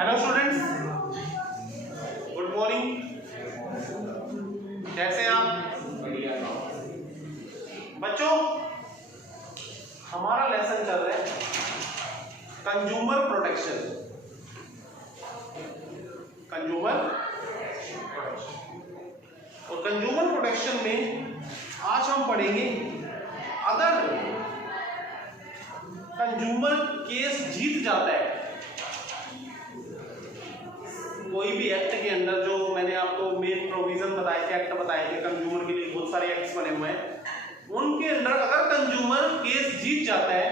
Hello students, good morning. कैसे हैं आप बच्चों? हमारा लेसन चल रहा है कंज्यूमर प्रोटेक्शन। कंज्यूमर प्रोटेक्शन और कंज्यूमर प्रोटेक्शन में आज हम पढ़ेंगे, अगर कंज्यूमर केस जीत जाता है कोई भी एक्ट के अंदर, जो मैंने आपको मेन प्रोविजन बताए थे, एक्ट बताए थे, कंज्यूमर के लिए बहुत सारे एक्ट्स बने हुए हैं, उनके अंदर अगर कंज्यूमर केस जीत जाता है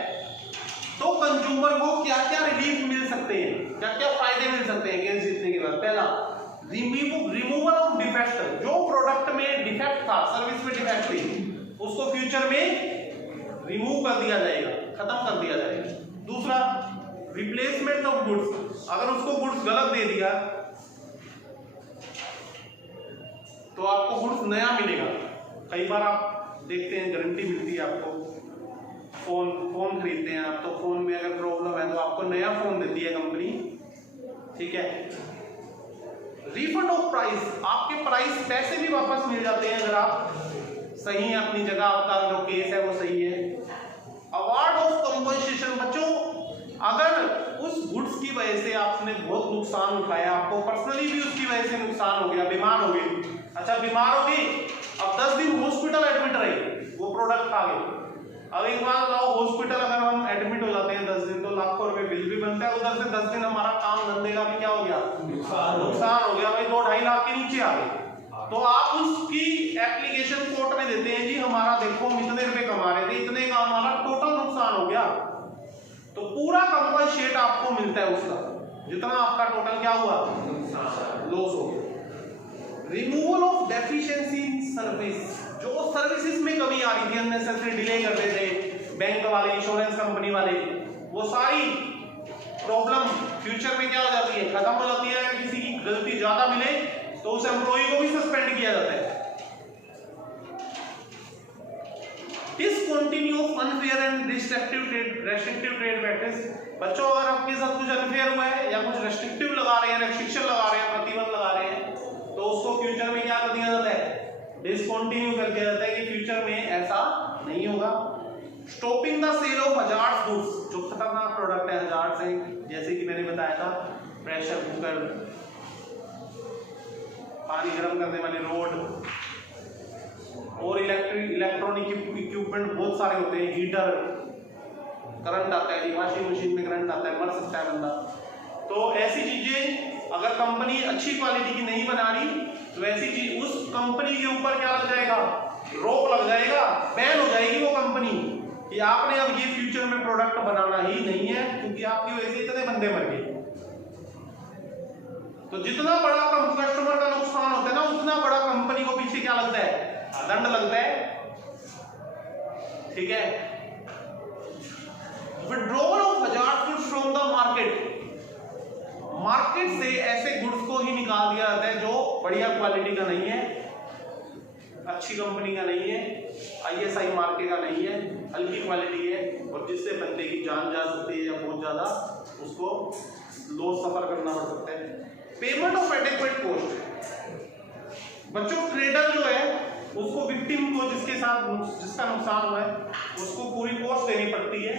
तो कंज्यूमर को क्या क्या रिलीफ मिल सकते हैं, क्या क्या फायदे मिल सकते हैं केस जीतने के बाद। पहला, रिमूवल ऑफ डिफेक्ट। जो प्रोडक्ट में डिफेक्ट था, सर्विस में डिफेक्ट थी, उसको फ्यूचर में रिमूव कर दिया जाएगा, खत्म कर दिया जाएगा। दूसरा, रिप्लेसमेंट ऑफ गुड्स। अगर उसको गुड्स गलत दे दिया तो आपको गुड्स नया मिलेगा। कई बार आप देखते हैं गारंटी मिलती है आपको, फोन खरीदते हैं आप, तो फोन में अगर प्रॉब्लम है तो आपको नया फोन देती है कंपनी, ठीक है। रिफंड ऑफ प्राइस, आपके प्राइस पैसे भी वापस मिल जाते हैं अगर आप सही है अपनी जगह, आपका जो केस है वो सही है। Award of compensation. बच्चों, अगर उस गुड्स की वजह से आपने बहुत नुकसान उठाया, आपको पर्सनली भी उसकी वजह से नुकसान हो गया, बीमार हो गए, अच्छा बीमार हो गई, अब 10 दिन हॉस्पिटल एडमिट रहे, वो प्रोडक्ट खा गए। अब एक बार बताओ, हॉस्पिटल अगर हम एडमिट हो जाते हैं 10 दिन तो लाखों रुपए बिल भी बनता है, उधर से 10 दिन हमारा काम धंधे का भी क्या हो गया, नुकसान हो गया भाई, 2-2.5 लाख के नीचे आ गए। तो आप उसकी एप्लीकेशन कोर्ट में देते हैं, जी हमारा देखो हम इतने रुपए कमा रहे थे, इतने का हमारा टोटल नुकसान हो गया, तो पूरा कंपनसेट आपको मिलता है उसका, जितना आपका टोटल क्या हुआ, लॉस हो गया। Removal of deficiency in service. जो सर्विसेज में कमी आ रही थी, अननेसेसरी डिले कर रहे थे बैंक वाले, इंश्योरेंस कंपनी वाले, वो सारी प्रॉब्लम फ्यूचर में क्या हो जाती है, खत्म हो जाती है। अगर किसी की गलती ज्यादा मिले तो उस एम्प्लॉय को भी सस्पेंड किया जाता है। Discontinue unfair and restrictive trade practice. बच्चों, अगर आपके साथ कुछ अनफेयर हुआ है या कुछ रेस्ट्रिक्टिव लगा रहे हैं, रेस्ट्रिक्शन लगा रहे हैं, प्रतिबंध लगा रहे हैं, तो उसको फ्यूचर में क्या कर दिया जाता है, डिसकंटिन्यू कर दिया जाता है कि फ्यूचर में ऐसा नहीं होगा। Stopping the sale of hazard goods. जो खतरनाक प्रोडक्ट है, हजार्ड है, जैसे कि मैंने बताया था, प्रेशर कुकर, पानी गर्म करने वाली रोड, और इलेक्ट्रॉनिक इक्विपमेंट बहुत सारे होते हैं, हीटर, करंट आता है, वॉशिंग मशीन में करंट आता है, मर सकता है बंदा। तो ऐसी चीजें अगर कंपनी अच्छी क्वालिटी की नहीं बना रही तो ऐसी चीज उस कंपनी के ऊपर क्या लग जाएगा, रोक लग जाएगा, बैन हो जाएगी वो कंपनी कि आपने अब ये फ्यूचर में प्रोडक्ट बनाना ही नहीं है, क्योंकि आपकी वजह से इतने बंदे मर गए। तो जितना बड़ा कस्टमर का नुकसान होता है ना, उतना बड़ा कंपनी को पीछे क्या लगता है, दंड लगता है, ठीक है। Withdrawal of hazard goods from the market. Market से ऐसे गुड्स को ही निकाल दिया जाता है जो बढ़िया क्वालिटी का नहीं है, अच्छी कंपनी का नहीं है, ISI मार्के का नहीं है, हल्की क्वालिटी है, और जिससे बंदे की जान जा सकती है या बहुत ज्यादा उसको लॉस सफर करना पड़ सकता है। Payment of adequate cost. बच्चों, क्रेडल जो है उसको विक्टिम को, जिसका नुकसान हुआ है, उसको पूरी कॉस्ट देनी पड़ती है,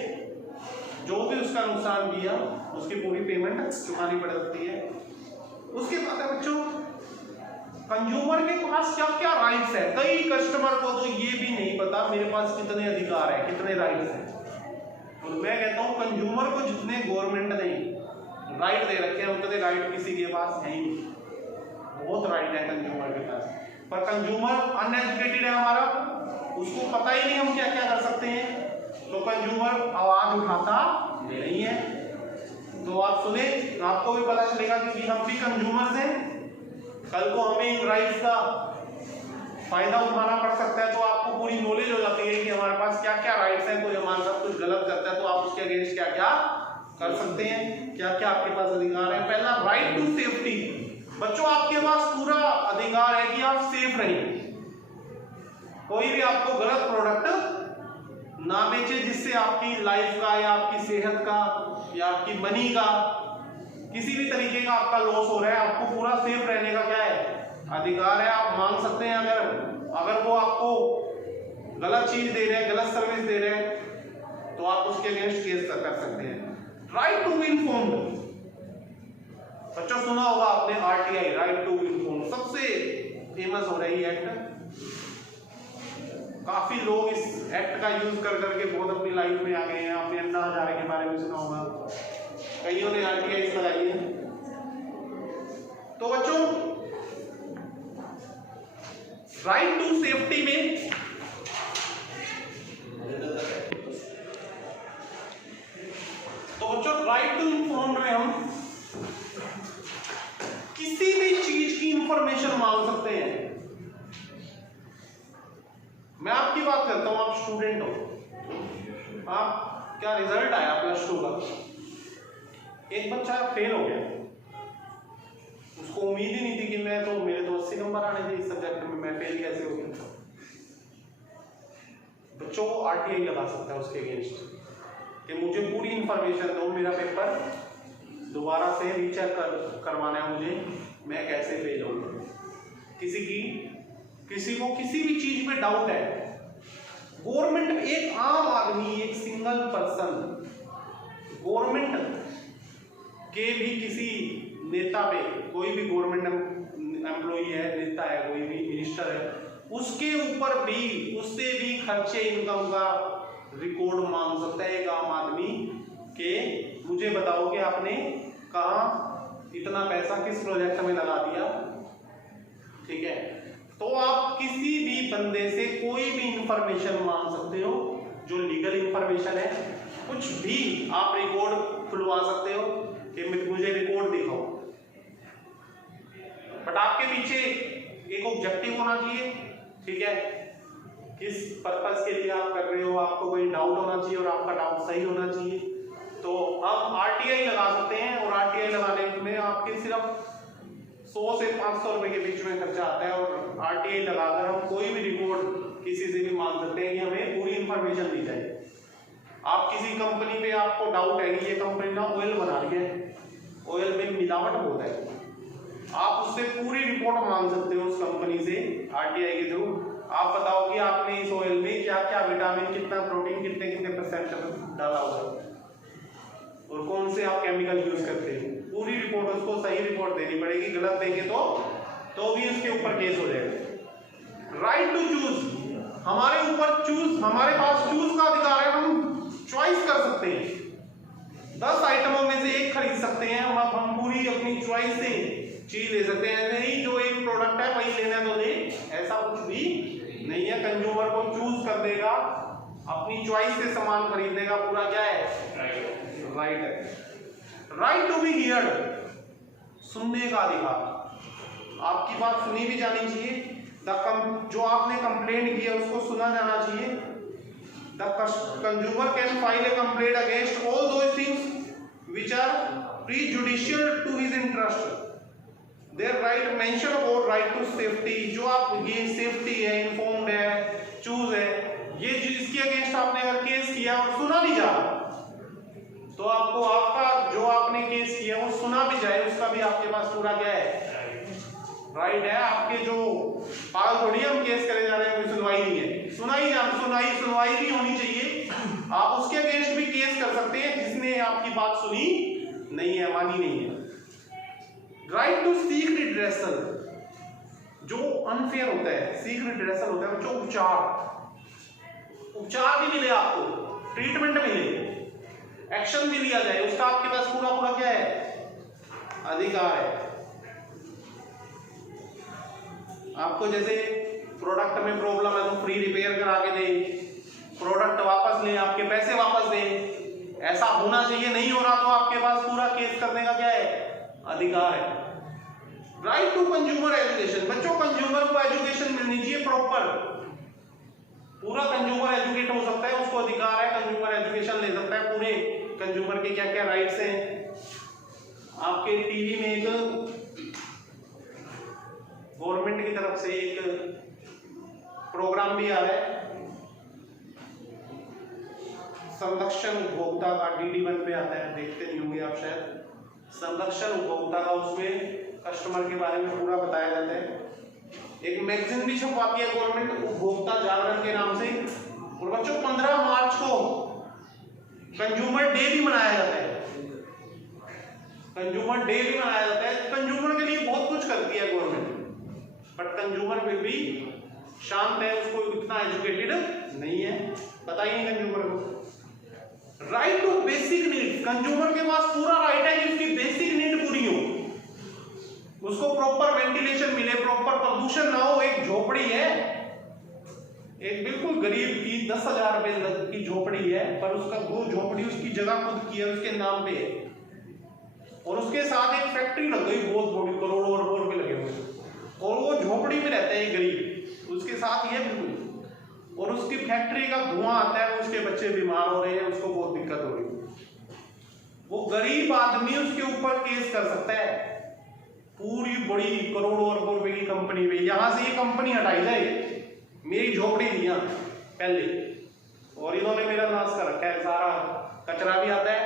जो भी उसका नुकसान किया उसकी पूरी पेमेंट चुकानी पड़ सकती है। उसके बाद बच्चों, कंज्यूमर के पास क्या क्या राइट्स है। कई कस्टमर को तो ये भी नहीं पता मेरे पास कितने अधिकार है, कितने राइट्स हैं। और मैं कहता हूँ कंज्यूमर को जितने गवर्नमेंट ने राइट दे रखे हैं उतने राइट किसी के पास है ही नहीं। बहुत राइट है कंज्यूमर के पास, पर कंज्यूमर अनएजुकेटेड है हमारा, उसको पता ही नहीं हम क्या क्या कर सकते हैं, तो कंज्यूमर आवाज उठाता नहीं है। तो आप सुने, आपको भी पता चलेगा कि हम भी कंज्यूमर्स हैं, कल को हमें इन राइट्स का फायदा उठाना पड़ सकता है। तो आपको पूरी नॉलेज हो जाती है कि हमारे पास क्या क्या राइट्स हैं। कोई हमारे साथ कुछ गलत करता है तो आप उसके अगेंस्ट क्या क्या कर सकते हैं, क्या क्या आपके पास अधिकार है। पहला, राइट टू सेफ्टी। बच्चों, आपके पास पूरा अधिकार है कि आप सेफ रहें, कोई भी आपको गलत प्रोडक्ट ना बेचे जिससे आपकी लाइफ का या आपकी सेहत का या आपकी मनी का किसी भी तरीके का आपका लॉस हो रहा है, आपको पूरा सेफ रहने का क्या है, अधिकार है। आप मांग सकते हैं, अगर वो आपको गलत चीज दे रहे हैं, गलत सर्विस दे रहे हैं, तो आप उसके अगेंस्ट केस कर सकते हैं। राइट टू बी इन्फॉर्म्ड, बच्चों सुना होगा आपने RTI, right to be informed, सबसे फेमस हो रही एक्ट। काफी लोग इस एक्ट का यूज कर करके बहुत अपनी लाइफ में आ गए हैं। आपने अन्ना हजारे के बारे में सुना होगा, कईयों ने आरटीआई लगाई है। तो बच्चों राइट टू सेफ्टी में राइट टू इन्फॉर्म में हम किसी भी चीज की इंफॉर्मेशन मांग सकते हैं। मैं आपकी बात करता हूं, आप स्टूडेंट हो, आप क्या रिजल्ट आया प्लस 2 का, एक बच्चा फेल हो गया, उसको उम्मीद ही नहीं थी कि मेरे तो 80 नंबर आने थे इस सब्जेक्ट में, मैं फेल कैसे हो गया। बच्चों को आरटीआई लगा सकता है उसके अगेंस्ट कि मुझे पूरी इंफॉर्मेशन दो, मेरा पेपर दोबारा से रीचेक करवाना है मुझे, मैं कैसे फेल हो गया। किसी को किसी भी चीज में डाउट है, गवर्नमेंट, एक आम आदमी, एक सिंगल पर्सन गवर्नमेंट के भी किसी नेता पे, कोई भी गवर्नमेंट एम्प्लॉई है, नेता है, कोई भी मिनिस्टर है, उसके ऊपर भी, उससे भी खर्चे इनकम का रिकॉर्ड मांग सकता है एक आम आदमी के मुझे बताओ कि आपने कहाँ इतना पैसा किस प्रोजेक्ट में लगा दिया। ठीक है, तो आप किसी भी बंदे से कोई भी इंफॉर्मेशन मांग सकते हो जो लीगल इंफॉर्मेशन है, कुछ भी आप रिकॉर्ड खुलवा सकते हो कि मुझे रिकॉर्ड दिखाओ, बट आपके पीछे एक ऑब्जेक्टिव होना चाहिए। ठीक है, किस पर्पस के लिए आप कर रहे हो, आपको कोई डाउट होना चाहिए और आपका डाउट सही होना चाहिए। तो हम आरटीआई लगा सकते हैं, और आरटीआई लगाने में आपके सिर्फ 100 से 500 रुपए के बीच में खर्चा आता है, और आरटीआई लगाकर हम कोई भी रिपोर्ट किसी से भी मांग सकते हैं कि हमें पूरी इंफॉर्मेशन दी जाए। आप किसी कंपनी पे आपको डाउट है कि ये कंपनी ना ऑयल बना रही है, ऑयल में मिलावट बहुत है, आप उससे पूरी रिपोर्ट मांग सकते हो उस कंपनी से आरटीआई के थ्रू। आप बताओ कि आपने इस ऑयल में क्या क्या विटामिन, कितना प्रोटीन, कितने कितने % डाला हुआ है और कौन से आप केमिकल यूज करते हैं, पूरी रिपोर्ट उसको सही रिपोर्ट देनी पड़ेगी। गलत देंगे तो भी उसके ऊपर केस हो जाएगा। राइट टू चूज, हमारे पास चूज का अधिकार है, हम चॉइस कर सकते हैं। 10 आइटमों में से एक खरीद सकते हैं, हम पूरी अपनी चॉइस से चीज ले सकते हैं। नहीं जो एक प्रोडक्ट है वही लेना तो ले, ऐसा कुछ भी नहीं है। कंज्यूमर को चूज कर देगा, अपनी चॉइस से सामान खरीदने का पूरा क्या है, राइट है। राइट टू बी हियर्ड, सुनने का अधिकार, आपकी बात सुनी भी जानी चाहिए। जो आपने कंप्लेंट की है उसको सुना जाना चाहिए। The consumer can file a complaint against all those things which are prejudicial to his interest. Their right mention about right to safety, जो आप ये सेफ्टी है, इन्फॉर्म्ड है, चूज है, ये जिसके अगेंस्ट आपने अगर केस किया और सुना नहीं जा तो आपको आपका जो आपने केस किया वो सुना भी जाए, उसका भी आपके पास पूरा क्या है, राइट है। आपके जो पागल थोड़ी हम केस करे जा रहे हैं, कोई सुनवाई नहीं है, सुनवाई भी होनी चाहिए। आप उसके अगेंस्ट भी केस कर सकते हैं जिसने आपकी बात सुनी नहीं है, मानी नहीं है। राइट टू सीक रिड्रेसल, जो अनफेयर होता है, सीक रिड्रेसल होता है बच्चों उपचार भी मिले, आपको ट्रीटमेंट मिले, एक्शन भी लिया जाए, उसका आपके पास पूरा क्या है, अधिकार है। आपको जैसे प्रोडक्ट में प्रॉब्लम है तो फ्री रिपेयर करा के दे, प्रोडक्ट वापस ले, आपके पैसे वापस दे, ऐसा होना चाहिए। नहीं हो रहा तो आपके पास पूरा केस करने का क्या है, अधिकार है। राइट टू कंज्यूमर एजुकेशन, बच्चों कंज्यूमर को एजुकेशन मिलनी चाहिए प्रॉपर, पूरा कंज्यूमर एजुकेट हो सकता है, उसको अधिकार है कंज्यूमर एजुकेशन ले सकता है। पूरे कंज्यूमर के क्या क्या राइट्स हैं। आपके टीवी में एक गवर्नमेंट की तरफ से एक प्रोग्राम भी आ रहा है, संरक्षण उपभोक्ता का, DD1 पे आता है, देखते नहीं होंगे आप शायद। संरक्षण उपभोक्ता का, उसमें कस्टमर के बारे में पूरा बताया जाता है। एक मैगजीन भी छपवाती है गवर्नमेंट उपभोक्ता जागरण के नाम से। और बच्चों 15 मार्च को कंज्यूमर डे भी मनाया जाता है। कंज्यूमर डे भी मनाया जाता है। कंज्यूमर के लिए बहुत कुछ करती है गवर्नमेंट, बट कंज्यूमर फिर भी शांत है, उसको इतना एजुकेटेड नहीं है, पता ही नहीं कंज्यूमर को। Right to basic need, consumer के पास पूरा राइट है कि उसकी बेसिक नीड पूरी हो, उसको प्रॉपर वेंटिलेशन मिले, प्रॉपर प्रदूषण ना हो। एक झोपड़ी है, एक बिल्कुल गरीब की 10,000 रुपए की झोपड़ी है, पर उसका वो झोपड़ी उसकी जगह खुद की है, उसके नाम पे है, और उसके साथ एक फैक्ट्री लग गई, बहुत बड़ी, करोड़ों और रुपए लगे हुए, और वो झोपड़ी में रहते हैं गरीब, उसके साथ ही है बिल्कुल, और उसकी फैक्ट्री का धुआं आता है, उसके बच्चे बीमार हो रहे हैं, उसको बहुत दिक्कत हो रही है। वो गरीब आदमी उसके ऊपर केस कर सकता है, पूरी बड़ी करोड़ों और रुपए की कंपनी में, यहां से ये कंपनी हटाई जाए, मेरी झोपड़ी थी यहाँ पहले, और इन्होंने मेरा नाश कर रखा है, सारा कचरा भी आता है,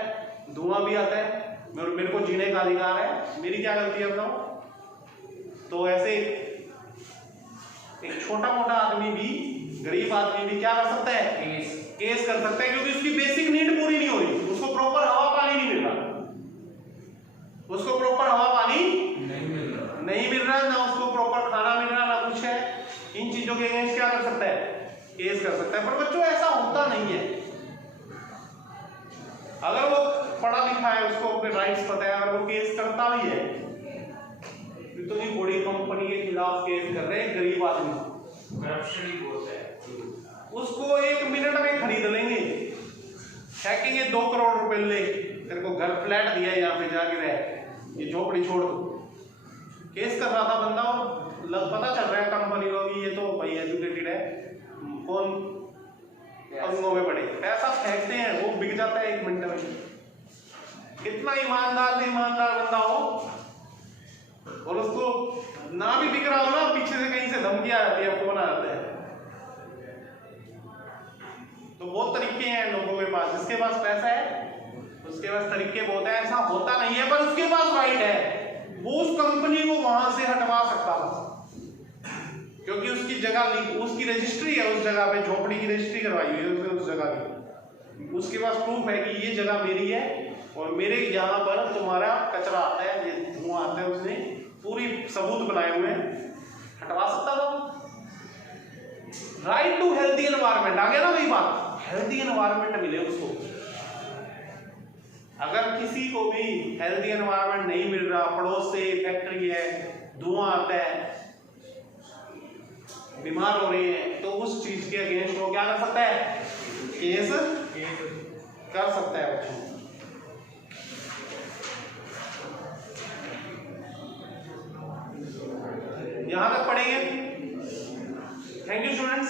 धुआं भी आता है, मेरे को जीने का अधिकार है, मेरी क्या गलती है बताओ? तो ऐसे एक छोटा मोटा आदमी भी, गरीब आदमी भी क्या कर सकता है? केस कर सकता है, क्योंकि उसकी बेसिक नीड पूरी नहीं हो रही, उसको प्रॉपर हवा पानी नहीं मिल रहा, उसको प्रॉपर हवा पानी नहीं मिल रहा, ना उसको प्रॉपर खाना मिल रहा, ना कुछ है। इन चीजों के अगेंस्ट क्या कर सकता है? केस कर सकता है। पर बच्चों ऐसा होता नहीं है। अगर वो पढ़ा लिखा है, उसको अपने राइट्स पता है, अगर वो केस करता भी है, इतनी बड़ी कंपनी के खिलाफ केस कर रहे हैं, गरीब आदमी, करप्शन ही बहुत है, उसको 1 मिनट में खरीद लेंगे, फेंकेंगे 2 करोड़ रुपए, ले तेरे को घर फ्लैट दिया, यहाँ पे जाके रह, ये झोपड़ी छोड़ दो। केस कर रहा था बंदा, और पता चल रहा है कंपनी को कि ये तो भाई एजुकेटेड है, कौन पंगों में पड़े, पैसा फेंकते हैं, वो बिक जाता है 1 मिनट में। कितना ईमानदार से ईमानदार बंदा हो, और उसको ना भी बिक रहा हो ना, पीछे से कहीं से धमकी आ जाती है, फोन आ जाता है। तो बहुत तरीके हैं लोगों के पास, जिसके पास पैसा है उसके पास तरीके बहुत है। ऐसा होता नहीं है, पर उसके पास राइट है, वो उस कंपनी को वहां से हटवा सकता था, क्योंकि उसकी जगह, उसकी रजिस्ट्री है उस जगह पे, झोपड़ी की रजिस्ट्री करवाई हुई है उस जगह की, उसके पास प्रूफ है कि ये जगह मेरी है, और मेरे यहाँ पर तुम्हारा कचरा आता है, ये धुआं आता है, उसने पूरी सबूत बनाए हुए हैं, हटवा सकता था। राइट टू हेल्दी एनवायरमेंट, आ गया ना वही बात, हेल्दी एनवायरमेंट मिले उसको। अगर किसी को भी हेल्दी एनवायरमेंट नहीं मिल रहा, पड़ोस से फैक्ट्री है, धुआं आता है, बीमार हो रहे हैं, तो उस चीज के अगेंस्ट वो क्या कर सकता है? केस कर सकता है बच्चों। यहां तक पढ़ेंगे। Thank you students.